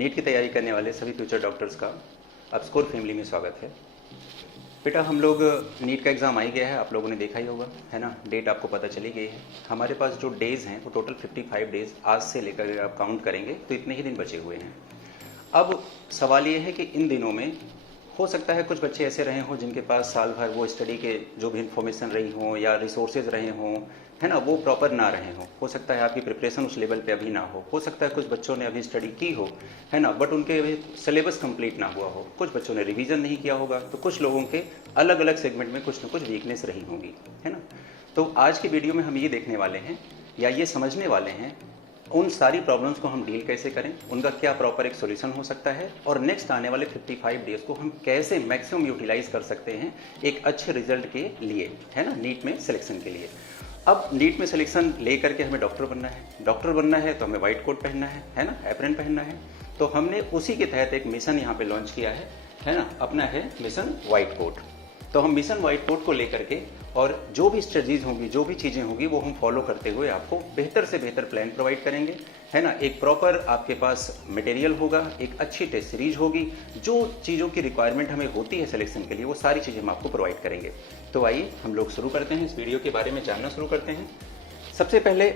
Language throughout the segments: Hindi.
नीट की तैयारी करने वाले सभी फ्यूचर डॉक्टर्स का अपस्कोर फैमिली में स्वागत है। बेटा हम लोग नीट का एग्ज़ाम आ ही गया है, आप लोगों ने देखा ही होगा, है ना। डेट आपको पता चली गई है। हमारे पास जो डेज़ हैं वो टोटल 55 डेज़ आज से लेकर अगर आप काउंट करेंगे तो इतने ही दिन बचे हुए हैं। अब सवाल ये है कि इन दिनों में हो सकता है कुछ बच्चे ऐसे रहे हों जिनके पास साल भर वो स्टडी के जो भी इन्फॉर्मेशन रही हों या रिसोर्सेज रहे हों, है ना, वो प्रॉपर ना रहे हों। हो सकता है आपकी प्रिपरेशन उस लेवल पे अभी ना हो सकता है कुछ बच्चों ने अभी स्टडी की हो, है ना, बट उनके अभी सिलेबस कंप्लीट ना हुआ हो, कुछ बच्चों ने रिवीजन नहीं किया होगा, तो कुछ लोगों के अलग अलग सेगमेंट में कुछ ना कुछ वीकनेस रही होंगी, है ना। तो आज की वीडियो में हम ये देखने वाले हैं या ये समझने वाले हैं उन सारी प्रॉब्लम्स को हम डील कैसे करें, उनका क्या प्रॉपर एक सॉल्यूशन हो सकता है, और नेक्स्ट आने वाले 55 डेज को हम कैसे मैक्सिमम यूटिलाइज कर सकते हैं एक अच्छे रिजल्ट के लिए, है ना, नीट में सिलेक्शन के लिए। अब नीट में सिलेक्शन ले करके हमें डॉक्टर बनना है। डॉक्टर बनना है तो हमें वाइट कोट पहनना है ना, एप्रन पहनना है। तो हमने उसी के तहत एक मिशन यहाँ पे लॉन्च किया है ना, अपना है मिशन वाइट कोट। तो हम मिशन वाइट कोट को लेकर के और जो भी स्ट्रेटजीज होंगी, जो भी चीज़ें होंगी, वो हम फॉलो करते हुए आपको बेहतर से बेहतर प्लान प्रोवाइड करेंगे, है ना। एक प्रॉपर आपके पास मटेरियल होगा, एक अच्छी टेस्ट सीरीज होगी, जो चीज़ों की रिक्वायरमेंट हमें होती है सिलेक्शन के लिए वो सारी चीज़ें हम आपको प्रोवाइड करेंगे। तो आइए हम लोग शुरू करते हैं, इस वीडियो के बारे में जानना शुरू करते हैं। सबसे पहले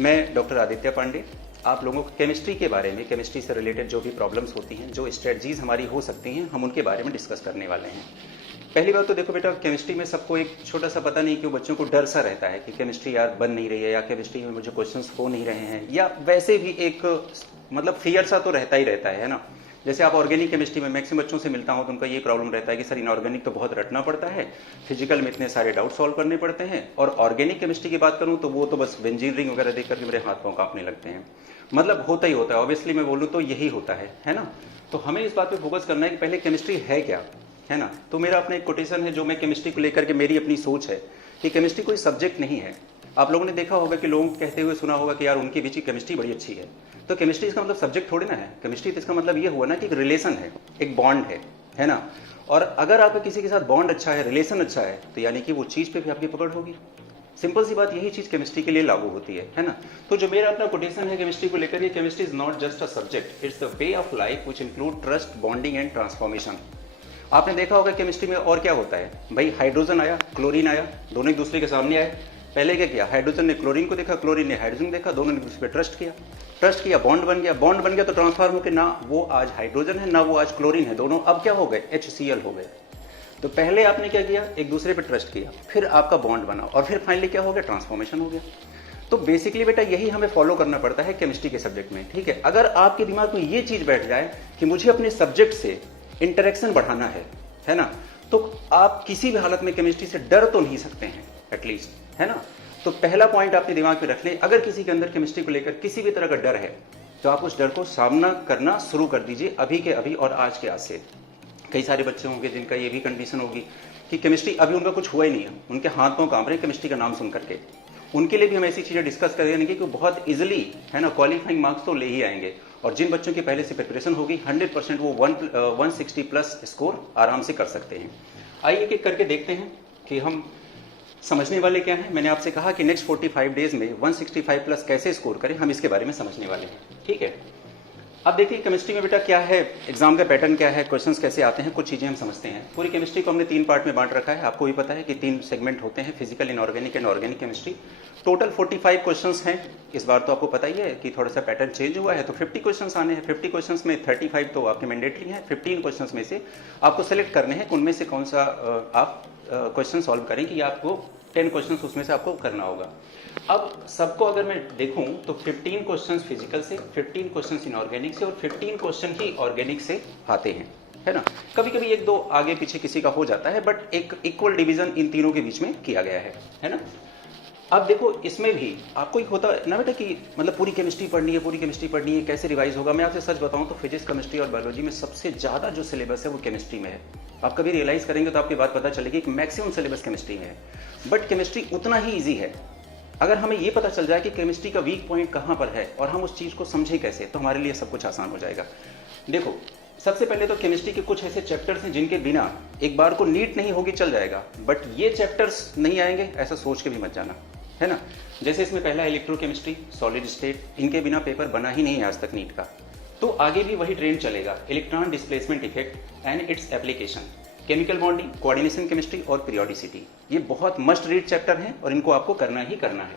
मैं डॉक्टर आदित्य पांडे आप लोगों को केमिस्ट्री के बारे में, केमिस्ट्री से रिलेटेड जो भी प्रॉब्लम्स होती हैं, जो स्ट्रेटजीज हमारी हो सकती हैं, हम उनके बारे में डिस्कस करने वाले हैं। पहली बात तो देखो बेटा, केमिस्ट्री में सबको एक छोटा सा पता नहीं क्यों बच्चों को डर सा रहता है कि केमिस्ट्री यार बन नहीं रही है, या केमिस्ट्री में मुझे क्वेश्चंस हो नहीं रहे हैं, या वैसे भी एक मतलब फियर सा तो रहता ही रहता है ना। जैसे आप ऑर्गेनिक केमिस्ट्री में मैक्सिमम बच्चों से मिलता हूँ तो उनका ये प्रॉब्लम रहता है कि सर इनऑर्गेनिक तो बहुत रटना पड़ता है, फिजिकल में इतने सारे डाउट सॉल्व करने पड़ते हैं, और ऑर्गेनिक केमिस्ट्री की बात करूँ तो वो तो बस बेंजीन रिंग वगैरह देख करके मेरे हाथ पाँव कांपने लगते हैं। मतलब होता ही होता है, ऑब्वियसली मैं बोलूँ तो यही होता है ना। तो हमें इस बात पर फोकस करना है कि पहले केमिस्ट्री है क्या, है ना। तो मेरा अपना एक कोटेशन है जो मैं केमिस्ट्री को लेकर के मेरी अपनी सोच है कि केमिस्ट्री कोई सब्जेक्ट नहीं है। आप लोगों ने देखा होगा कि लोगों कहते हुए सुना होगा कि यार उनकी बीच केमिस्ट्री बड़ी अच्छी है। तो केमिस्ट्री इसका मतलब सब्जेक्ट थोड़ी ना है। केमिस्ट्री तो इसका मतलब ये हुआ ना कि एक रिलेशन है, एक बॉन्ड है ना। और अगर आपका किसी के साथ बॉन्ड अच्छा है, रिलेशन अच्छा है, तो यानी कि वो चीज़ पे भी आपकी पकड़ होगी। सिंपल सी बात, यही चीज़ केमिस्ट्री के लिए लागू होती है ना। तो जो मेरा अपना कोटेशन है केमिस्ट्री को लेकर, ये chemistry is not just a subject, it's the way of life which include trust, bonding and transformation. आपने देखा होगा केमिस्ट्री में और क्या होता है भाई, हाइड्रोजन आया, क्लोरीन आया, दोनों एक दूसरे के सामने आए। पहले क्या किया, हाइड्रोजन ने क्लोरीन को देखा, क्लोरीन ने हाइड्रोजन देखा, दोनों ने एक दूसरे पे ट्रस्ट किया, बॉन्ड बन गया तो ट्रांसफॉर्म होकर ना वो आज हाइड्रोजन है ना वो आज क्लोरीन है, दोनों अब क्या हो गए, HCl हो गए। तो पहले आपने क्या किया, एक दूसरे पे ट्रस्ट किया, फिर आपका बॉन्ड बना, और फिर फाइनली क्या हो गया, ट्रांसफॉर्मेशन हो गया। तो बेसिकली बेटा यही हमें फॉलो करना पड़ता है केमिस्ट्री के सब्जेक्ट में, ठीक है। अगर आपके दिमाग में ये चीज बैठ जाए कि मुझे अपने सब्जेक्ट से इंटरेक्शन बढ़ाना है ना, तो आप किसी भी हालत में केमिस्ट्री से डर तो नहीं सकते हैं एटलीस्ट, है ना। तो पहला पॉइंट आपने दिमाग में रख लें, अगर किसी के अंदर केमिस्ट्री को लेकर किसी भी तरह का डर है तो आप उस डर को सामना करना शुरू कर दीजिए अभी के अभी और आज के आज से। कई सारे बच्चे होंगे जिनका ये भी कंडीशन होगी कि केमिस्ट्री अभी उनका कुछ हुआ ही नहीं है, उनके हाथ पांव कांप रहे हैं केमिस्ट्री का नाम सुन करके। उनके लिए भी हम ऐसी चीज़ें डिस्कस करेंगे कि बहुत इजीली, है ना, क्वालिफाइंग मार्क्स तो ले ही आएंगे। और जिन बच्चों की पहले से प्रिपरेशन होगी 100% वो 160 प्लस स्कोर आराम से कर सकते हैं। आइए एक एक करके देखते हैं कि हम समझने वाले क्या हैं। मैंने आपसे कहा कि नेक्स्ट 45 डेज में 165 प्लस कैसे स्कोर करें, हम इसके बारे में समझने वाले हैं, ठीक है। अब देखिए केमिस्ट्री में बेटा क्या है, एग्जाम का पैटर्न क्या है, क्वेश्चंस कैसे आते हैं, कुछ चीज़ें हम समझते हैं। पूरी केमिस्ट्री को हमने 3 पार्ट में बांट रखा है, आपको भी पता है कि 3 सेगमेंट होते हैं, physical, inorganic and organic chemistry. Total 45 questions हैं। इस बार तो आपको पता ही है कि थोड़ा सा पैटर्न चेंज हुआ है, तो 50 क्वेश्चंस आने हैं। 50 क्वेश्चंस में 35 तो आपके मैंडेटरी हैं, 15 क्वेश्चंस में से आपको सेलेक्ट करने हैं उनमें से कौन सा आप क्वेश्चन सॉल्व करें, कि आपको 10 क्वेश्चन उसमें से आपको करना होगा। अब सबको अगर मैं देखूं तो 15 क्वेश्चन फिजिकल से, 15 क्वेश्चन इनऑर्गेनिक से, और 15 क्वेश्चन ही ऑर्गेनिक से आते हैं, है ना। कभी कभी 1-2 आगे पीछे किसी का हो जाता है, बट एक इक्वल डिवीजन इन तीनों के बीच में किया गया है ना। अब देखो इसमें भी आपको एक होता है ना बेटा कि मतलब पूरी केमिस्ट्री पढ़नी है, कैसे रिवाइज होगा। मैं आपसे सच बताऊं तो फिजिक्स, केमिस्ट्री और बायोलॉजी में सबसे ज़्यादा जो सिलेबस है वो केमिस्ट्री में है। आप कभी रियलाइज करेंगे तो आपकी बात पता चलेगी कि मैक्सिमम सिलेबस केमिस्ट्री में है, बट केमिस्ट्री उतना ही ईजी है। अगर हमें ये पता चल जाए कि केमिस्ट्री का वीक पॉइंट कहाँ पर है और हम उस चीज़ को समझें कैसे, तो हमारे लिए सब कुछ आसान हो जाएगा। देखो सबसे पहले तो केमिस्ट्री के कुछ ऐसे चैप्टर्स हैं जिनके बिना एक बार को नीट नहीं होगी चल जाएगा, बट ये चैप्टर्स नहीं आएंगे ऐसा सोच के भी मत जाना, है ना। जैसे इसमें पहला इलेक्ट्रोकेमिस्ट्री, सॉलिड स्टेट, इनके बिना पेपर बना ही नहीं है आज तक नीट का। तो आगे भी वही ट्रेंड चलेगा, electron displacement effect and its application, chemical bonding, coordination chemistry और पीरियोडिसिटी। ये बहुत मस्ट रीड चैप्टर हैं और इनको आपको करना ही करना है।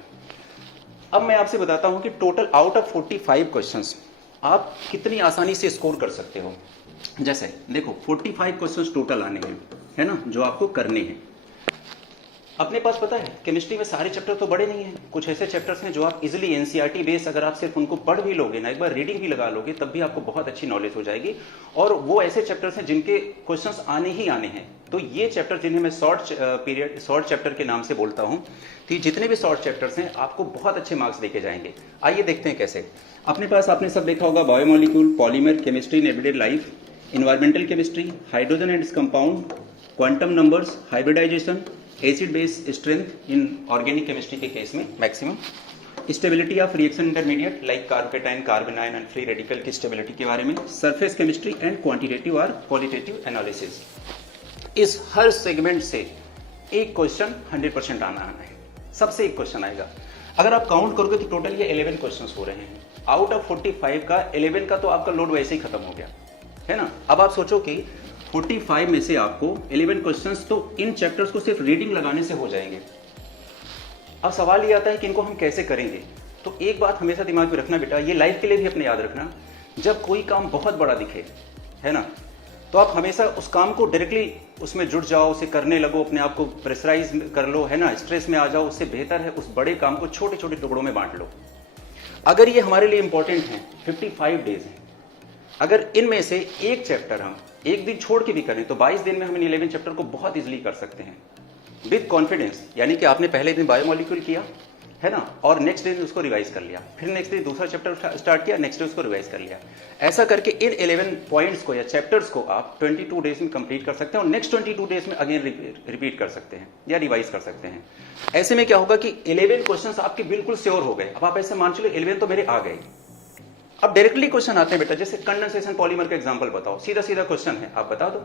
अब मैं आपसे बताता हूं कि टोटल आउट ऑफ 45 क्वेश्चंस आप कितनी आसानी से स्कोर कर सकते हो। जैसे देखो 45 क्वेश्चंस टोटल आने हैं, है ना, जो आपको करने हैं। अपने पास पता है केमिस्ट्री में सारे चैप्टर तो बड़े नहीं हैं, कुछ ऐसे चैप्टर्स हैं जो आप इजीली एनसीईआरटी बेस अगर आप सिर्फ उनको पढ़ भी लोगे ना, एक बार रीडिंग भी लगा लोगे, तब भी आपको बहुत अच्छी नॉलेज हो जाएगी। और वो ऐसे चैप्टर्स हैं जिनके क्वेश्चंस आने ही आने हैं। तो ये चैप्टर जिन्हें मैं शॉर्ट चैप्टर के नाम से बोलता हूँ, तो जितने भी शॉर्ट चैप्टर्स हैं आपको बहुत अच्छे मार्क्स देके जाएंगे। आइए देखते हैं कैसे। अपने पास आपने सब देखा होगा, biomolecule, polymer, chemistry in everyday life, environmental chemistry, hydrogen and its compound, quantum numbers, hybridization, acid base strength in organic chemistry के केस में maximum, stability of reaction intermediate like carbocation, carbanion and free radical की स्टेबिलिटी के बारे में, सरफेस केमिस्ट्री एंड क्वांटिटेटिव और क्वालिटेटिव एनालिसिस। इस हर सेगमेंट से एक क्वेश्चन 100% आना है, सबसे एक क्वेश्चन आएगा। अगर आप काउंट करोगे तो टोटल ये 11 क्वेश्चन हो रहे हैं। आउट ऑफ 45 का 11 का तो आपका लोड वैसे ही खत्म हो गया, है ना। अब आप सोचो कि 45 में से आपको 11 क्वेश्चंस तो इन चैप्टर्स को सिर्फ रीडिंग लगाने से हो जाएंगे। अब सवाल ये आता है कि इनको हम कैसे करेंगे। तो एक बात हमेशा दिमाग में रखना बेटा, ये लाइफ के लिए भी अपने याद रखना, जब कोई काम बहुत बड़ा दिखे, है ना, तो आप हमेशा उस काम को डायरेक्टली उसमें जुट जाओ, उसे करने लगो, अपने आप को प्रेशराइज कर लो, है ना, स्ट्रेस में आ जाओ। उससे बेहतर है उस बड़े काम को छोटे छोटे टुकड़ों में बांट लो। अगर ये हमारे लिए इंपॉर्टेंट है, 55 डेज हैं, अगर इनमें से एक चैप्टर हम एक दिन छोड़ के भी करें तो 22 दिन में हम इन 11 चैप्टर को बहुत इजीली कर सकते हैं विद कॉन्फिडेंस। यानी कि आपने पहले दिन बायोमोलिक्यूल किया, है ना, और नेक्स्ट डे उसको रिवाइज कर लिया, फिर नेक्स्ट डे दूसरा चैप्टर स्टार्ट किया, नेक्स्ट डे उसको रिवाइज कर लिया। ऐसा करके इन 11 पॉइंट्स को या चैप्टर्स को आप 22 डेज में कंप्लीट कर सकते हैं और नेक्स्ट 22 डेज में अगेन रिपीट कर सकते हैं या रिवाइज कर सकते हैं। ऐसे में क्या होगा कि 11 क्वेश्चन आपके बिल्कुल श्योर हो गए। अब आप ऐसे मान चलो 11 तो मेरे आ गए। अब डायरेक्टली क्वेश्चन आते हैं बेटा, जैसे कंडेंसेशन पॉलीमर का एग्जांपल बताओ, सीधा सीधा क्वेश्चन है, आप बता दो।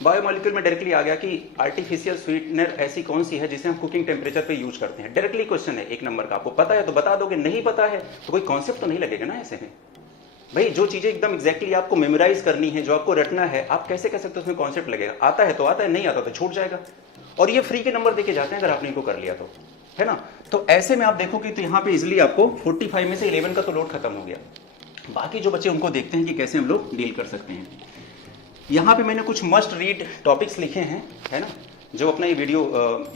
बायोमोलिक्यूल में डायरेक्टली आ गया कि आर्टिफिशियल स्वीटनर ऐसी कौन सी है जिसे हम कुकिंग टेम्परेचर पे यूज करते हैं। डायरेक्टली क्वेश्चन है 1 नंबर का, आपको पता है तो बता दोगे, नहीं पता है तो कोई कॉन्सेप्ट तो नहीं लगेगा ना। ऐसे में भाई जो चीजें एकदम एग्जैक्टली आपको मेमोराइज करनी है, जो आपको रटना है, आप कैसे कह सकते हो उसमें कॉन्सेप्ट लगेगा। आता है तो आता है, नहीं आता तो छूट जाएगा। और ये फ्री के नंबर देके जाते हैं अगर आपने इनको कर लिया तो, है ना। तो ऐसे में आप देखोगे तो यहाँ पे इजिली आपको 45 में से 11 का तो लोड खत्म हो गया। बाकी जो बच्चे उनको देखते हैं कि कैसे हम लोग डील कर सकते हैं। यहाँ पे मैंने कुछ मस्ट रीड टॉपिक्स लिखे हैं, है ना, जो अपना ये वीडियो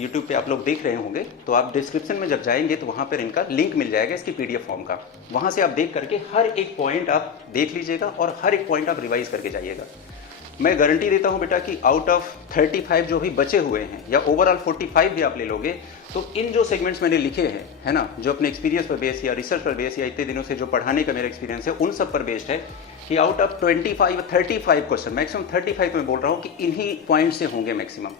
यूट्यूब पे आप लोग देख रहे होंगे, तो आप डिस्क्रिप्शन में जब जाएंगे तो वहाँ पर इनका लिंक मिल जाएगा इसकी PDF फॉर्म का। वहाँ से आप देख करके हर एक पॉइंट आप देख लीजिएगा और हर एक पॉइंट आप रिवाइज करके जाइएगा। मैं गारंटी देता हूँ बेटा कि आउट ऑफ 35 जो भी बचे हुए हैं या ओवरऑल 45 भी आप ले लोगे, तो इन जो सेगमेंट्स मैंने लिखे हैं, है ना, जो अपने एक्सपीरियंस पर बेस या रिसर्च पर बेस या इतने दिनों से जो पढ़ाने का मेरा एक्सपीरियंस है, उन सब पर बेस्ड है कि आउट ऑफ 35 क्वेश्चन, मैक्सिमम 35 में बोल रहा हूँ कि इन्हीं पॉइंट से होंगे मैक्सिमम,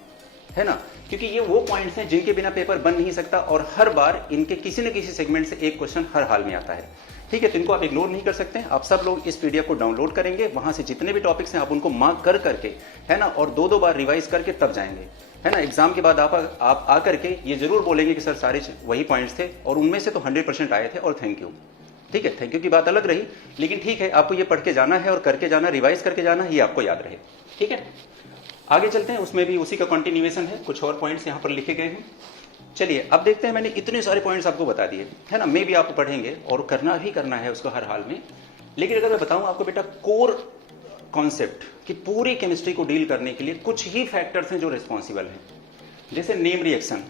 है ना, क्योंकि ये वो पॉइंट्स हैं जिनके बिना पेपर बन नहीं सकता और हर बार इनके किसी न किसी सेगमेंट से एक क्वेश्चन हर हाल में आता है। ठीक है, तो इनको आप इग्नोर नहीं कर सकते। आप सब लोग इस PDF को डाउनलोड करेंगे, वहां से जितने भी टॉपिक्स हैं आप उनको मार्क कर करके, है ना, और 2-2 बार रिवाइज करके तब जाएंगे, है ना। एग्जाम के बाद आप आ करके ये जरूर बोलेंगे कि सर सारे वही पॉइंट्स थे और उनमें से तो 100% आए थे और थैंक यू। ठीक है, थैंक यू की बात अलग रही, लेकिन ठीक है, आपको ये पढ़ के जाना है और करके जाना, रिवाइज करके जाना, ये आपको याद रहे। ठीक है, आगे चलते हैं, उसमें भी उसी का कंटिन्यूएशन है, कुछ और पॉइंट्स यहाँ पर लिखे गए हैं। चलिए अब देखते हैं, मैंने इतने सारे पॉइंट्स आपको बता दिए, है ना, मे भी आप पढ़ेंगे और करना भी करना है उसको हर हाल में। लेकिन अगर मैं बताऊं आपको बेटा कोर कॉन्सेप्ट कि पूरी केमिस्ट्री को डील करने के लिए कुछ ही फैक्टर्स हैं जो रिस्पॉन्सिबल हैं। जैसे नेम रिएक्शन,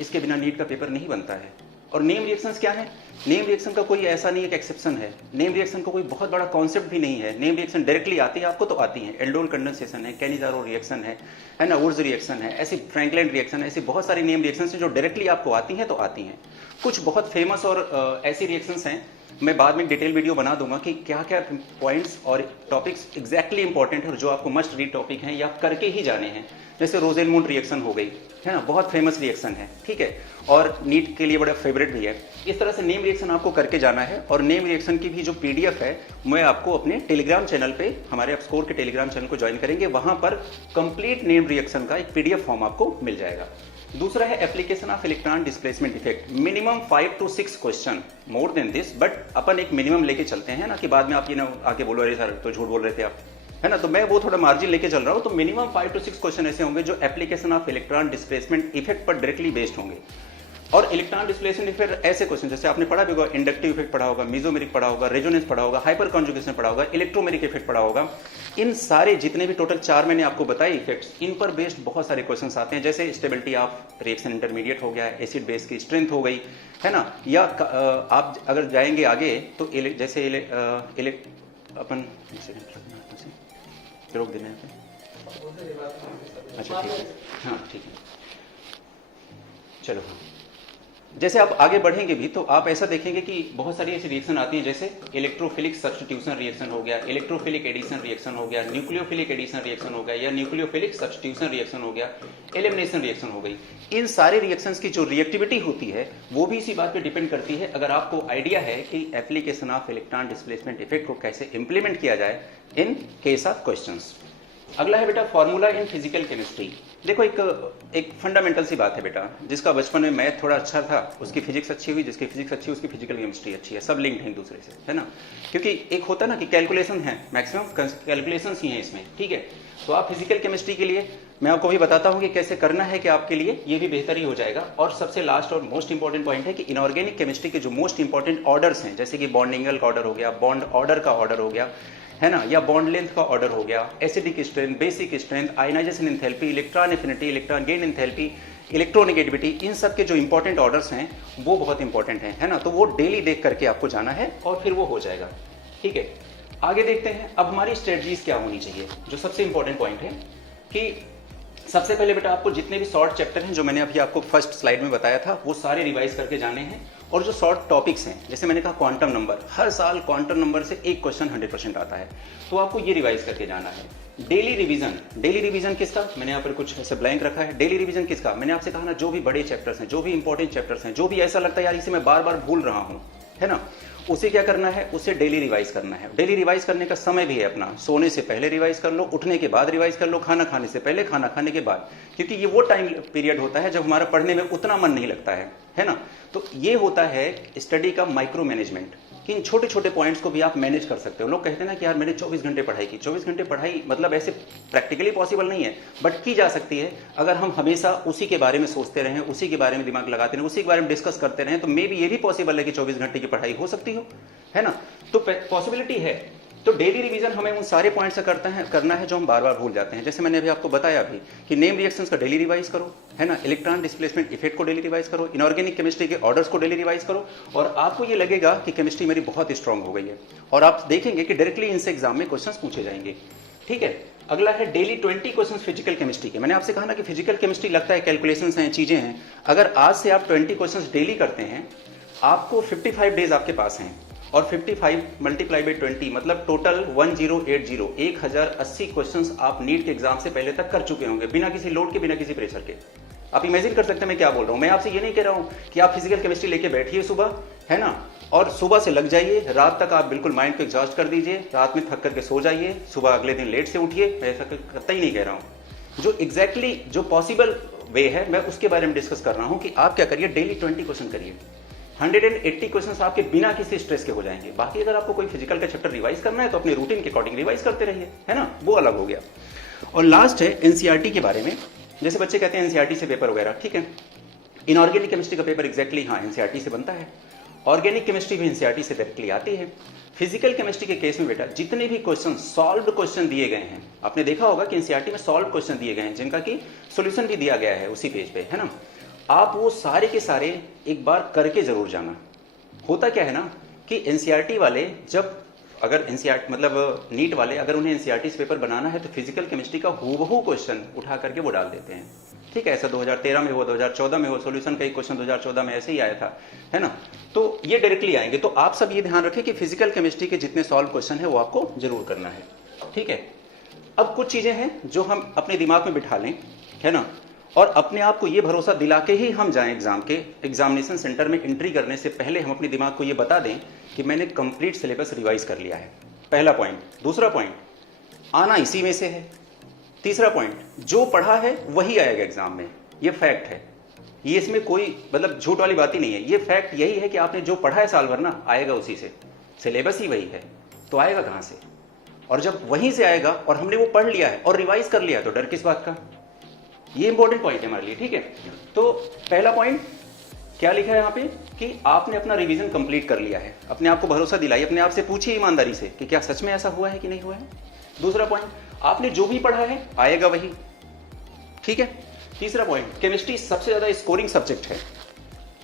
इसके बिना नीट का पेपर नहीं बनता है। और नेम रिएक्शंस क्या है? नेम रिएक्शन का कोई ऐसा नहीं एक एक्सेप्शन है, नेम रिएक्शन का कोई बहुत बड़ा कॉन्सेप्ट भी नहीं है। नेम रिएक्शन डायरेक्टली आती है आपको तो आती है, एल्डोल कंडेंसेशन है, कैनिजारो रिएक्शन है ना, वुड्स रिएक्शन है, ऐसी फ्रैंकलिन रिएक्शन है, ऐसी बहुत सारी नेम रिएक्शन है जो डायरेक्टली आपको आती हैं तो आती हैं। कुछ बहुत फेमस और ऐसी रिएक्शंस हैं, मैं बाद में डिटेल वीडियो बना दूंगा कि क्या क्या पॉइंट्स और टॉपिक्स एग्जैक्टली इंपॉर्टेंट है और जो आपको मस्ट रीड टॉपिक हैं या करके ही जाने हैं। जैसे रोजेनमून रिएक्शन हो गई, है ना, बहुत फेमस रिएक्शन है, ठीक है, और नीट के लिए बड़ा फेवरेट भी है। इस तरह से नेम रिएक्शन आपको करके जाना है। और नेम रिएक्शन की भी जो PDF है मैं आपको अपने टेलीग्राम चैनल पे, हमारे अपस्कोर के टेलीग्राम चैनल को ज्वाइन करेंगे, वहां पर कंप्लीट नेम रिएक्शन का एक PDF फॉर्म आपको मिल जाएगा। दूसरा है application of electron displacement effect, minimum 5 to 6 question, more than this, but अपन एक मिनिमम लेके चलते हैं ना, कि बाद में आप ये ना आके बोलो अरे सर तो झूठ बोल रहे थे आप, है ना। तो मैं वो थोड़ा मार्जिन लेके चल रहा हूँ। तो मिनिमम 5 to 6 क्वेश्चन ऐसे होंगे जो application of electron displacement effect पर डायरेक्टली बेस्ड होंगे। और इलेक्ट्रॉन डिस्प्लेसमेंट इफेक्ट ऐसे क्वेश्चन जैसे आपने पढ़ा भी होगा, इंडक्टिव इफेक्ट पढ़ा होगा, मेसोमेरिक पढ़ा होगा, रेजोनेंस पढ़ा होगा, हाइपर कॉन्जुगेशन पढ़ा होगा, इलेक्ट्रोमेरिक इफेक्ट पढ़ा होगा। इन सारे जितने भी टोटल 4 मैंने आपको बताए इफेक्ट्स, इन पर बेस्ड बहुत सारे क्वेश्चंस आते हैं। जैसे स्टेबिलिटी ऑफ रिएक्शन इंटरमीडिएट हो गया, एसिड बेस की स्ट्रेंथ हो गई, है ना। या आप अगर जाएंगे आगे तो जैसे अपन रोक देना है, अच्छा ठीक है, हाँ ठीक है, चलो हाँ। जैसे आप आगे बढ़ेंगे भी तो आप ऐसा देखेंगे कि बहुत सारी ऐसी रिएक्शन आती हैं, जैसे इलेक्ट्रोफिलिक सब्स्टिट्यूशन रिएक्शन हो गया, इलेक्ट्रोफिलिक एडिशन रिएक्शन हो गया, न्यूक्लियोफिलिक एडिशन रिएक्शन हो गया, या न्यूक्लियोफिलिक सब्स्टिट्यूशन रिएक्शन हो गया, एलिमिनेशन रिएक्शन हो गई। इन सारे रिएक्शंस की जो रिएक्टिविटी होती है वो भी इसी बात पे डिपेंड करती है। अगर आपको आइडिया है कि application of electron displacement effect को कैसे इंप्लीमेंट किया जाए इन केस ऑफ क्वेश्चंस। अगला है बेटा फॉर्मूला इन फिजिकल केमिस्ट्री। देखो एक फंडामेंटल सी बात है बेटा, जिसका बचपन में मैथ थोड़ा अच्छा था उसकी फिजिक्स अच्छी हुई, जिसकी फिजिक्स अच्छी उसकी फिजिकल केमिस्ट्री अच्छी है, सब लिंक्ड है एक दूसरे से, है ना। क्योंकि एक होता है ना कि कैलकुलेशन है, मैक्सिमम कैलकुलेशंस ही हैं इसमें, ठीक है। तो आप फिजिकल केमिस्ट्री के लिए मैं आपको भी बताता हूँ कि कैसे करना है कि आपके लिए ये भी बेहतर ही हो जाएगा। और सबसे लास्ट और मोस्ट इंपॉर्टेंट पॉइंट है कि इनऑर्गेनिक केमिस्ट्री के जो मोस्ट इंपॉर्टेंट ऑर्डर्स हैं, जैसे कि बॉन्ड एंगल का ऑर्डर हो गया, बॉन्ड ऑर्डर का ऑर्डर हो गया, है ना, या बॉन्ड लेंथ का ऑर्डर हो गया, acidic strength, basic strength, ionization enthalpy, electron affinity, electron gain enthalpy, electronegativity, इन सब के जो इंपॉर्टेंट ऑर्डर्स हैं वो बहुत इंपॉर्टेंट हैं, है ना। तो वो डेली देख करके आपको जाना है और फिर वो हो जाएगा, ठीक है। आगे देखते हैं अब हमारी स्ट्रेटजीज क्या होनी चाहिए। जो सबसे इंपॉर्टेंट पॉइंट है कि सबसे पहले बेटा आपको जितने भी शॉर्ट चैप्टर हैं जो मैंने अभी आपको फर्स्ट स्लाइड में बताया था वो सारे रिवाइज करके जाने हैं। और जो शॉर्ट टॉपिक्स हैं, जैसे मैंने कहा क्वांटम नंबर, हर साल क्वांटम नंबर से एक क्वेश्चन 100% आता है, तो आपको ये रिवाइज करके जाना है। डेली रिवीजन किसका, मैंने यहाँ पर कुछ ऐसे ब्लैंक रखा है। डेली रिवीजन किसका, मैंने आपसे कहा ना, जो भी बड़े चैप्टर्स हैं, जो भी इंपॉर्टेंट चैप्टर्स हैं, जो भी ऐसा लगता है यार इसे मैं बार बार भूल रहा हूँ, है ना, उसे क्या करना है, उसे डेली रिवाइज करना है। डेली रिवाइज करने का समय भी है अपना, सोने से पहले रिवाइज कर लो, उठने के बाद रिवाइज कर लो, खाना खाने से पहले, खाना खाने के बाद, क्योंकि ये वो टाइम पीरियड होता है जब हमारा पढ़ने में उतना मन नहीं लगता है ना। तो ये होता है स्टडी का माइक्रो मैनेजमेंट, कि इन छोटे छोटे पॉइंट्स को भी आप मैनेज कर सकते हो। लोग कहते हैं ना कि यार मैंने 24 घंटे पढ़ाई की, 24 घंटे पढ़ाई मतलब ऐसे प्रैक्टिकली पॉसिबल नहीं है, बट की जा सकती है अगर हम हमेशा उसी के बारे में सोचते रहें, उसी के बारे में दिमाग लगाते रहें, उसी के बारे में डिस्कस करते रहें, तो मे बी ये भी पॉसिबल है कि 24 घंटे की पढ़ाई हो सकती हो, है ना। तो पॉसिबिलिटी है। तो डेली रिवीजन हमें उन सारे पॉइंट से करना है जो हम बार बार भूल जाते हैं। जैसे मैंने अभी आपको बताया भी कि नेम रिएक्शंस का डेली रिवाइज करो, है ना, इलेक्ट्रॉन डिस्प्लेसमेंट इफेक्ट को डेली रिवाइज करो, इनऑर्गेनिक केमिस्ट्री के ऑर्डर्स को डेली रिवाइज करो, और आपको ये लगेगा कि केमिस्ट्री मेरी बहुत स्ट्रांग हो गई है, और आप देखेंगे कि डायरेक्टली इनसे एग्जाम में क्वेश्चंस पूछे जाएंगे, ठीक है। अगला है डेली 20 क्वेश्चंस फिजिकल केमिस्ट्री के। मैंने आपसे कहा ना कि फिजिकल केमिस्ट्री लगता है कैलकुलेशंस हैं, चीजें हैं। अगर आज से आप 20 क्वेश्चंस डेली करते हैं, आपको 55 डेज आपके पास हैं, और 55 मल्टीप्लाई बाई 20 मतलब टोटल 1080 क्वेश्चंस आप नीट के एग्जाम से पहले तक कर चुके होंगे, बिना किसी लोड के, बिना किसी प्रेशर के। आप इमेजिन कर सकते हैं मैं क्या बोल रहा हूं। मैं आपसे ये नहीं कह रहा हूं कि आप फिजिकल केमिस्ट्री लेके बैठिए सुबह, है ना, और सुबह से लग जाइए, रात तक आप बिल्कुल माइंड को एग्जॉस्ट कर दीजिए, रात में थक करके सो जाइए, सुबह अगले दिन लेट से उठिए। मैं ऐसा करता ही नहीं कह रहा हूं। जो एग्जैक्टली जो पॉसिबल वे है मैं उसके बारे में डिस्कस कर रहा हूं कि आप क्या करिए, डेली 20 क्वेश्चन करिए। 180 क्वेश्चंस आपके बिना किसी स्ट्रेस के हो जाएंगे। बाकी अगर आपको कोई फिजिकल का चैप्टर रिवाइज करना है तो अपने रूटीन के अकॉर्डिंग रिवाइज करते रहिए, है ना, वो अलग हो गया। और लास्ट है एनसीईआरटी के बारे में। जैसे बच्चे कहते हैं एनसीईआरटी से पेपर वगैरह, ठीक है, इनऑर्गेनिक केमिस्ट्री का पेपर एग्जैक्टली हाँ एनसीईआरटी से बनता है, ऑर्गेनिक केमिस्ट्री भी एनसीईआरटी से डायरेक्टली आती है। फिजिकल केमिस्ट्री के केस में बेटा जितने भी क्वेश्चन सॉल्व्ड क्वेश्चन दिए गए हैं, आपने देखा होगा कि एनसीईआरटी में सॉल्व क्वेश्चन दिए गए हैं जिनका कि सोल्यूशन भी दिया गया है उसी पेज पे, है ना, आप वो सारे के सारे एक बार करके जरूर जाना। होता क्या है ना कि एनसीईआरटी वाले जब अगर एनसीईआरटी मतलब नीट वाले अगर उन्हें एनसीईआरटी से पेपर बनाना है तो फिजिकल केमिस्ट्री का हूबहू क्वेश्चन उठा करके वो डाल देते हैं, ठीक है। ऐसा 2013 में हो, 2014 में हो, सॉल्यूशन का एक क्वेश्चन 2014 में ऐसे ही आया था, है ना। तो ये डायरेक्टली आएंगे। तो आप सब ये ध्यान रखें कि फिजिकल केमिस्ट्री के जितने सॉल्व क्वेश्चन है वो आपको जरूर करना है, ठीक है। अब कुछ चीजें हैं जो हम अपने दिमाग में बिठा लें, है ना, और अपने आप को ये भरोसा दिला के ही हम जाएं एग्जामिनेशन सेंटर में एंट्री करने से पहले हम अपने दिमाग को ये बता दें कि मैंने कंप्लीट सिलेबस रिवाइज कर लिया है। पहला पॉइंट। दूसरा पॉइंट, आना इसी में से है। तीसरा पॉइंट, जो पढ़ा है वही आएगा एग्जाम में, ये फैक्ट है, ये इसमें कोई मतलब झूठ वाली बात ही नहीं है, ये फैक्ट यही है कि आपने जो पढ़ा है साल भर ना, आएगा उसी से, सिलेबस ही वही है, तो आएगा कहाँ से? और जब वहीं से आएगा और हमने वो पढ़ लिया है और रिवाइज कर लिया है, तो डर किस बात का? ये इंपॉर्टेंट पॉइंट है हमारे लिए, ठीक है। तो पहला पॉइंट क्या लिखा है यहाँ पे कि आपने अपना रिवीजन कंप्लीट कर लिया है, अपने आप को भरोसा दिलाई, अपने आप से पूछिए ईमानदारी से कि क्या सच में ऐसा हुआ है कि नहीं हुआ है। दूसरा पॉइंट, आपने जो भी पढ़ा है आएगा वही, ठीक है। तीसरा पॉइंट, केमिस्ट्री सबसे ज्यादा स्कोरिंग सब्जेक्ट है।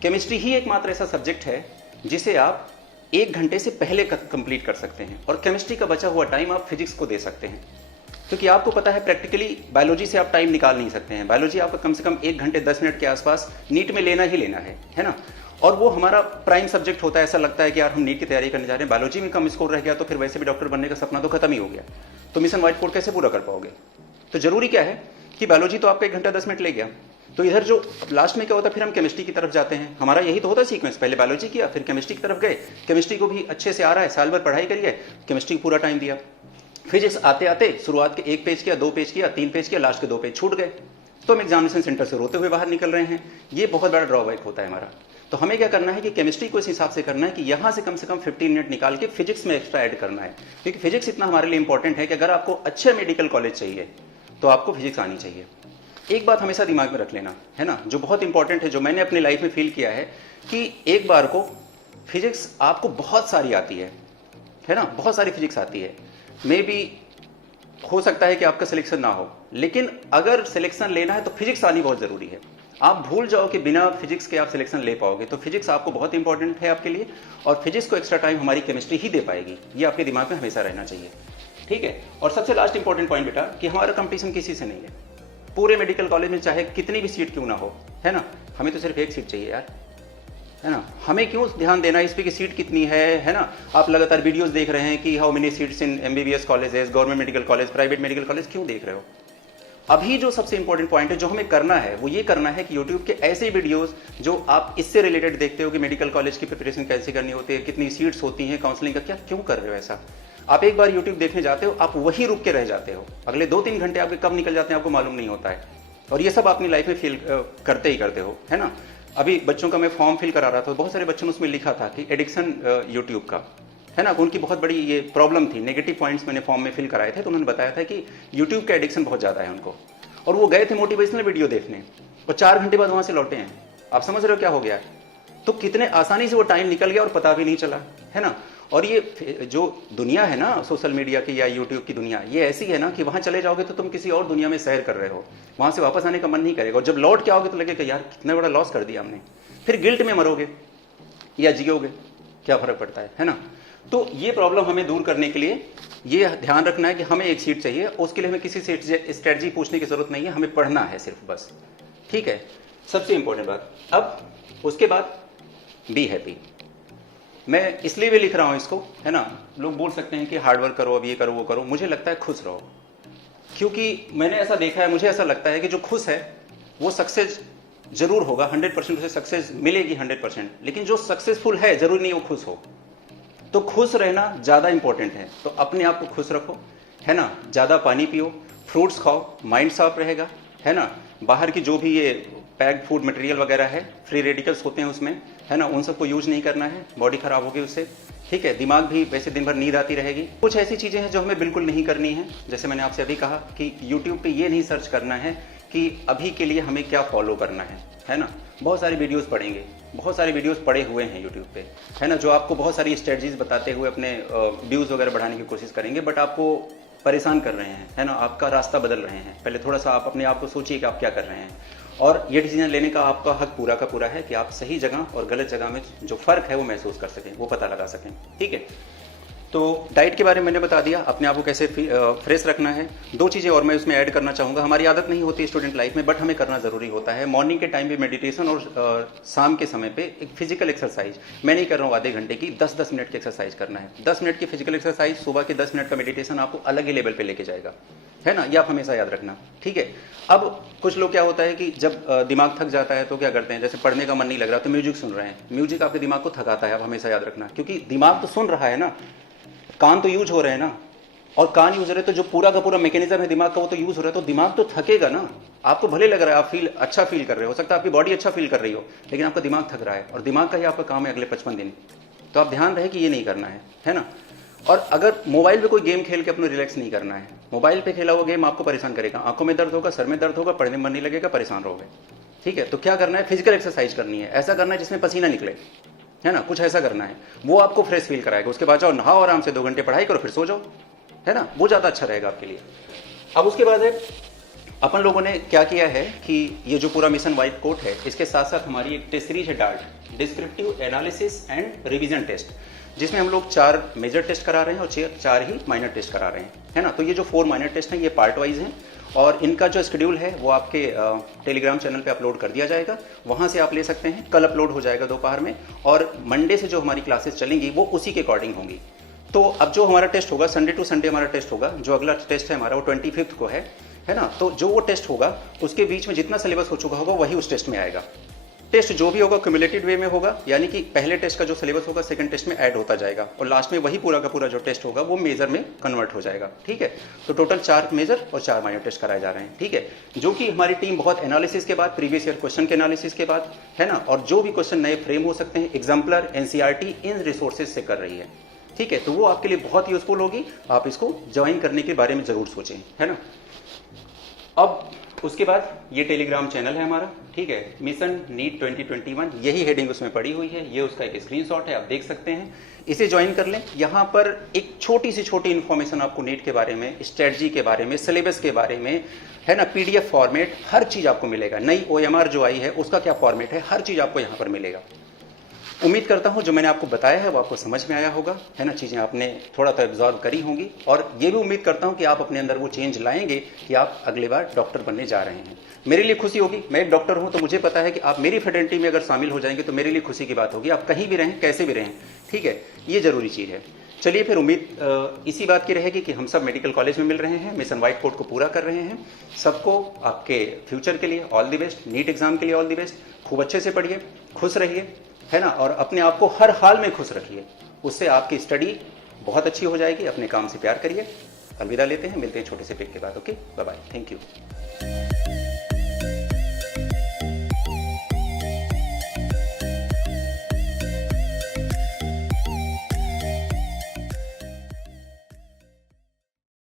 केमिस्ट्री ही एकमात्र ऐसा सब्जेक्ट है जिसे आप 1 घंटे से पहले कंप्लीट कर सकते हैं, और केमिस्ट्री का बचा हुआ टाइम आप फिजिक्स को दे सकते हैं, क्योंकि आपको पता है प्रैक्टिकली बायोलॉजी से आप टाइम निकाल नहीं सकते हैं। बायोलॉजी आपका कम से कम 1 घंटे 10 मिनट के आसपास नीट में लेना ही लेना है ना। और वो हमारा प्राइम सब्जेक्ट होता है। ऐसा लगता है कि यार हम नीट की तैयारी करने जा रहे हैं, बायोलॉजी में कम स्कोर रह गया तो फिर वैसे भी डॉक्टर बनने का सपना तो खत्म ही हो गया, तो मिशन व्हाइट कोट कैसे पूरा कर पाओगे? तो जरूरी क्या है कि बायोलॉजी तो आपका 1 घंटा 10 मिनट ले गया, तो इधर जो लास्ट में क्या होता है, फिर हम केमिस्ट्री की तरफ जाते हैं। हमारा यही तो होता है सीक्वेंस, पहले बायोलॉजी किया फिर केमिस्ट्री की तरफ गए, केमिस्ट्री को भी अच्छे से आ रहा है, साल भर पढ़ाई करी है, केमिस्ट्री को पूरा टाइम दिया। फिजिक्स आते आते शुरुआत के 1 पेज किया, 2 पेज किया, 3 पेज किया, लास्ट के 2 पेज छूट गए, तो हम एग्जामिनेशन सेंटर से रोते हुए बाहर निकल रहे हैं। ये बहुत बड़ा ड्रॉबैक होता है हमारा। तो हमें क्या करना है कि केमिस्ट्री को इस हिसाब से करना है कि यहाँ से कम 15 मिनट निकाल के फिजिक्स में एक्स्ट्रा ऐड करना है, क्योंकि फिजिक्स इतना हमारे लिए इंपॉर्टेंट है कि अगर आपको अच्छे मेडिकल कॉलेज चाहिए तो आपको फिजिक्स आनी चाहिए। एक बात हमेशा दिमाग में रख लेना है ना, जो बहुत इंपॉर्टेंट है, जो मैंने अपनी लाइफ में फील किया है कि एक बार को फिजिक्स आपको बहुत सारी आती है ना, बहुत सारी फिजिक्स आती है। मे बी हो सकता है कि आपका सिलेक्शन ना हो, लेकिन अगर सिलेक्शन लेना है तो फिजिक्स आनी बहुत जरूरी है। आप भूल जाओ कि बिना फिजिक्स के आप सिलेक्शन ले पाओगे, तो फिजिक्स आपको बहुत इंपॉर्टेंट है आपके लिए, और फिजिक्स को एक्स्ट्रा टाइम हमारी केमिस्ट्री ही दे पाएगी। ये आपके दिमाग में हमेशा रहना चाहिए, ठीक है। और सबसे लास्ट इंपॉर्टेंट पॉइंट बेटा कि हमारा कंपटीशन किसी से नहीं है। पूरे मेडिकल कॉलेज में चाहे कितनी भी सीट क्यों ना हो, है ना, हमें तो सिर्फ एक सीट चाहिए यार, है ना। हमें क्यों ध्यान देना इस पे कि सीट कितनी है ना। आप लगातार वीडियोस देख रहे हैं कि how many seats in MBBS colleges, government medical college, private medical college, क्यों देख रहे हो? अभी जो सबसे इंपॉर्टेंट पॉइंट है जो हमें करना है वो ये करना है कि यूट्यूब के ऐसे वीडियोस जो आप इससे रिलेटेड देखते हो कि मेडिकल कॉलेज की प्रिपरेशन कैसे करनी होती है, कितनी सीट्स होती हैं, काउंसलिंग का क्या, क्यों कर रहे हो ऐसा? आप एक बार यूट्यूब देखने जाते हो, आप वहीं रुक के रह जाते हो, अगले 2-3 घंटे आपके कब निकल जाते हैं आपको मालूम नहीं होता है, और ये सब अपनी लाइफ में फील करते ही करते हो, है ना। अभी बच्चों का मैं फॉर्म फिल करा रहा था, बहुत सारे बच्चों ने उसमें लिखा था कि एडिक्शन यूट्यूब का, है ना, उनकी बहुत बड़ी ये प्रॉब्लम थी। नेगेटिव पॉइंट्स मैंने फॉर्म में फिल कराए थे, तो उन्होंने बताया था कि यूट्यूब का एडिक्शन बहुत ज़्यादा है उनको, और वो गए थे मोटिवेशनल वीडियो देखने और 4 घंटे बाद वहाँ से लौटे हैं। आप समझ रहे हो क्या हो गया? तो कितने आसानी से वो टाइम निकल गया और पता भी नहीं चला, है ना। और ये जो दुनिया है ना सोशल मीडिया की या यूट्यूब की दुनिया, ये ऐसी है ना कि वहाँ चले जाओगे तो तुम किसी और दुनिया में सैर कर रहे हो, वहाँ से वापस आने का मन नहीं करेगा, और जब लौट के आओगे तो लगेगा यार कितना बड़ा लॉस कर दिया हमने। फिर गिल्ट में मरोगे या जियोगे, क्या फर्क पड़ता है ना। तो ये प्रॉब्लम हमें दूर करने के लिए ये ध्यान रखना है कि हमें एक सीट चाहिए, उसके लिए हमें किसी से स्ट्रेटजी पूछने की जरूरत नहीं है, हमें पढ़ना है सिर्फ बस, ठीक है। सबसे इंपॉर्टेंट बात। अब उसके बाद बी हैप्पी। मैं इसलिए भी लिख रहा हूं इसको, है ना। लोग बोल सकते हैं कि हार्डवर्क करो, अब ये करो वो करो, मुझे लगता है खुश रहो, क्योंकि मैंने ऐसा देखा है, मुझे ऐसा लगता है कि जो खुश है वो सक्सेस जरूर होगा, 100% उसे सक्सेस मिलेगी 100%, लेकिन जो सक्सेसफुल है जरूरी नहीं वो खुश हो। तो खुश रहना ज़्यादा इंपॉर्टेंट है, तो अपने आप को खुश रखो, है ना। ज़्यादा पानी पियो, फ्रूट्स खाओ, माइंड साफ रहेगा, है ना। बाहर की जो भी ये पैक्ड फूड मटेरियल वगैरह है, फ्री रेडिकल्स होते हैं उसमें, है ना, उन सबको यूज नहीं करना है, बॉडी खराब होगी उससे, ठीक है। दिमाग भी वैसे दिन भर नींद आती रहेगी। कुछ ऐसी चीज़ें हैं जो हमें बिल्कुल नहीं करनी है, जैसे मैंने आपसे अभी कहा कि यूट्यूब पे ये नहीं सर्च करना है कि अभी के लिए हमें क्या फॉलो करना है ना। बहुत सारी वीडियोस पढ़ेंगे, बहुत सारे वीडियोस पड़े हुए हैं यूट्यूब पे, है ना, जो आपको बहुत सारी स्ट्रेटजीज बताते हुए अपने व्यूज़ वगैरह बढ़ाने की कोशिश करेंगे, बट आपको परेशान कर रहे हैं, है ना, आपका रास्ता बदल रहे हैं। पहले थोड़ा सा आप अपने आप को सोचिए कि आप क्या कर रहे हैं, और ये डिसीजन लेने का आपका हक पूरा का पूरा है कि आप सही जगह और गलत जगह में जो फ़र्क है वो महसूस कर सकें, वो पता लगा सकें, ठीक है। तो डाइट के बारे में मैंने बता दिया, अपने आप को कैसे फ्रेश रखना है। 2 चीज़ें और मैं उसमें ऐड करना चाहूँगा। हमारी आदत नहीं होती स्टूडेंट लाइफ में, बट हमें करना ज़रूरी होता है। मॉर्निंग के टाइम पे मेडिटेशन और शाम के समय पे एक फिजिकल एक्सरसाइज। मैं नहीं कर रहा हूँ आधे घंटे की, 10-10 मिनट की एक्सरसाइज करना है। 10 मिनट की फिजिकल एक्सरसाइज, सुबह के 10 मिनट का मेडिटेशन आपको अलग ही लेवल पर लेके जाएगा, है ना। ये आप हमेशा याद रखना, ठीक है। अब कुछ लोग क्या होता है कि जब दिमाग थक जाता है तो क्या करते हैं, जैसे पढ़ने का मन नहीं लग रहा तो म्यूजिक सुन रहे हैं। म्यूजिक आपके दिमाग को थकाता है, आप हमेशा याद रखना, क्योंकि दिमाग तो सुन रहा है ना, कान तो यूज हो रहे हैं ना, और कान यूज हो रहे हैं तो जो पूरा का पूरा मैकेनिज्म है दिमाग का वो तो यूज हो रहा है, तो दिमाग तो थकेगा ना। आपको भले लग रहा है आप अच्छा फील कर रहे हो सकता है आपकी बॉडी अच्छा फील कर रही हो, लेकिन आपका दिमाग थक रहा है और दिमाग का ही आपका काम है अगले 55 दिन। तो आप ध्यान रहे कि ये नहीं करना है ना। और अगर मोबाइल पे कोई गेम खेल के अपने रिलैक्स नहीं करना है, मोबाइल पे खेला हुआ गेम आपको परेशान करेगा, आंखों में दर्द होगा, सर में दर्द होगा, पढ़ने में मन नहीं लगेगा, परेशान रहोगे। ठीक है, तो क्या करना है, फिजिकल एक्सरसाइज करनी है, ऐसा करना है जिसमें पसीना निकले, है ना, कुछ ऐसा करना है, वो आपको फ्रेश फील कराएगा। उसके बाद जाओ नहाओ आराम से, 2 घंटे पढ़ाई करो, फिर सो जाओ, है ना, वो ज़्यादा अच्छा रहेगा आपके लिए। अब उसके बाद है अपन लोगों ने क्या किया है कि ये जो पूरा मिशन वाइट कोट है, इसके साथ साथ हमारी एक टेस्ट सीरीज है dart, descriptive analysis and revision test, जिसमें हम लोग 4 मेजर टेस्ट करा रहे हैं और 4 ही माइनर टेस्ट करा रहे हैं, है ना। तो ये जो 4 माइनर टेस्ट हैं ये पार्ट वाइज हैं और इनका जो शेड्यूल है वो आपके टेलीग्राम चैनल पे अपलोड कर दिया जाएगा, वहाँ से आप ले सकते हैं। कल अपलोड हो जाएगा दोपहर में, और मंडे से जो हमारी क्लासेस चलेंगी वो उसी के अकॉर्डिंग होंगी। तो अब जो हमारा टेस्ट होगा, संडे टू संडे हमारा टेस्ट होगा, जो अगला टेस्ट है हमारा वो 25 को है ना। तो जो वो टेस्ट होगा उसके बीच में जितना सिलेबस हो चुका होगा वही उस टेस्ट में आएगा। टेस्ट जो भी होगा क्यूमुलेटिव वे में होगा, यानी कि पहले टेस्ट का जो सिलेबस होगा सेकंड टेस्ट में ऐड होता जाएगा और लास्ट में वही पूरा का पूरा जो टेस्ट होगा वो मेजर में कन्वर्ट हो जाएगा। ठीक है, तो टोटल 4 मेजर और 4 माइनर टेस्ट कराए जा रहे हैं। ठीक है, जो कि हमारी टीम बहुत एनालिसिस के बाद, प्रीवियस ईयर क्वेश्चन के एनालिसिस के बाद, है ना, और जो भी क्वेश्चन नए फ्रेम हो सकते हैं एग्जाम्पलर एनसीईआरटी इन रिसोर्सेज से कर रही है। ठीक है, तो वो आपके लिए बहुत यूजफुल होगी, आप इसको ज्वाइन करने के बारे में जरूर सोचें, है ना। अब उसके बाद ये टेलीग्राम चैनल है हमारा, ठीक है, मिशन नीट 2021, यही हेडिंग उसमें पड़ी हुई है, ये उसका एक स्क्रीनशॉट है, आप देख सकते हैं, इसे ज्वाइन कर लें। यहाँ पर एक छोटी से छोटी इन्फॉर्मेशन आपको नीट के बारे में, स्ट्रेटजी के बारे में, सिलेबस के बारे में, है ना, पीडीएफ फॉर्मेट, हर चीज़ आपको मिलेगा। नई ओएमआर जो आई है उसका क्या फॉर्मेट है, हर चीज़ आपको यहाँ पर मिलेगा। उम्मीद करता हूँ जो मैंने आपको बताया है वो आपको समझ में आया होगा, है ना, चीज़ें आपने थोड़ा तो एब्जॉर्व करी होंगी, और ये भी उम्मीद करता हूँ कि आप अपने अंदर वो चेंज लाएंगे कि आप अगली बार डॉक्टर बनने जा रहे हैं। मेरे लिए खुशी होगी, मैं एक डॉक्टर हूँ तो मुझे पता है कि आप मेरी फ्रेटर्निटी में अगर शामिल हो जाएंगे तो मेरे लिए खुशी की बात होगी, आप कहीं भी रहें, कैसे भी रहें। ठीक है, ये जरूरी चीज़ है। चलिए फिर उम्मीद इसी बात की रहेगी कि हम सब मेडिकल कॉलेज में मिल रहे हैं, मिशन वाइट कोट को पूरा कर रहे हैं। सबको आपके फ्यूचर के लिए all the best, NEET exam के लिए ऑल द बेस्ट। खूब अच्छे से पढ़िए, खुश रहिए, है ना, और अपने आप को हर हाल में खुश रखिए, उससे आपकी स्टडी बहुत अच्छी हो जाएगी। अपने काम से प्यार करिए। अलविदा लेते हैं, मिलते हैं छोटे से ब्रेक के बाद। Okay, bye bye, thank you.